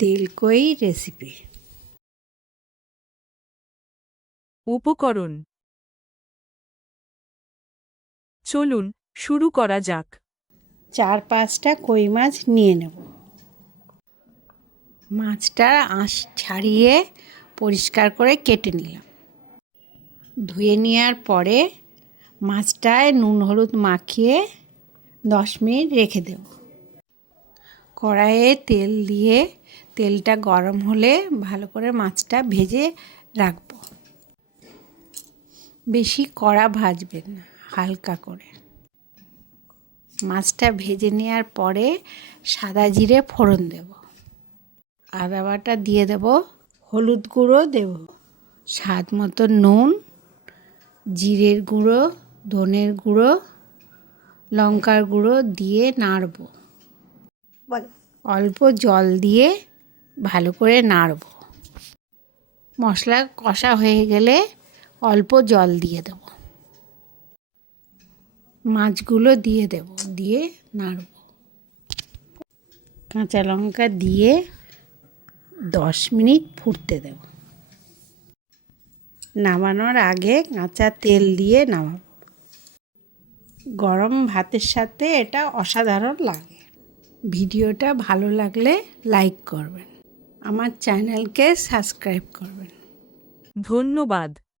তেলকই recipe. উপকরণ। চলুন শুরু করা যাক। 4-5টা কই মাছ নিয়ে নেব। মাছটা আঁশ ছাড়িয়ে পরিষ্কার করে কেটে নিলাম। ধুয়ে নেওয়ার পরে মাছটায় নুন হলুদ মাখিয়ে 10 মিনিট রেখে দেব। কড়াইয়ে তেল দিয়ে তেলটা গরম হলে ভালো করে মাছটা ভেজে রাখব। বেশি কড়া ভাজবেন না, হালকা করে। মাছটা ভেজে নেওয়ার পরে সাদা জিরে ফোড়ন দেব, আদা বাটা দিয়ে দেব, হলুদ গুঁড়ো দেব, স্বাদ মতো নুন, জিরের গুঁড়ো, ধনের গুঁড়ো, লঙ্কার গুঁড়ো দিয়ে নাড়ব। অল্প জল দিয়ে ভালো করে নাড়ব। মশলা কষা হয়ে গেলে অল্প জল দিয়ে দেব। মাছগুলো দিয়ে দেব, দিয়ে নাড়ব। কাঁচা লঙ্কা দিয়ে 10 মিনিট ফুটতে দেব। নামানোর আগে কাঁচা তেল দিয়ে নামাব। গরম ভাতের সাথে এটা অসাধারণ লাগে। ভিডিওটা ভালো লাগলে লাইক করবেন, আমার চ্যানেলকে সাবস্ক্রাইব করবেন। ধন্যবাদ।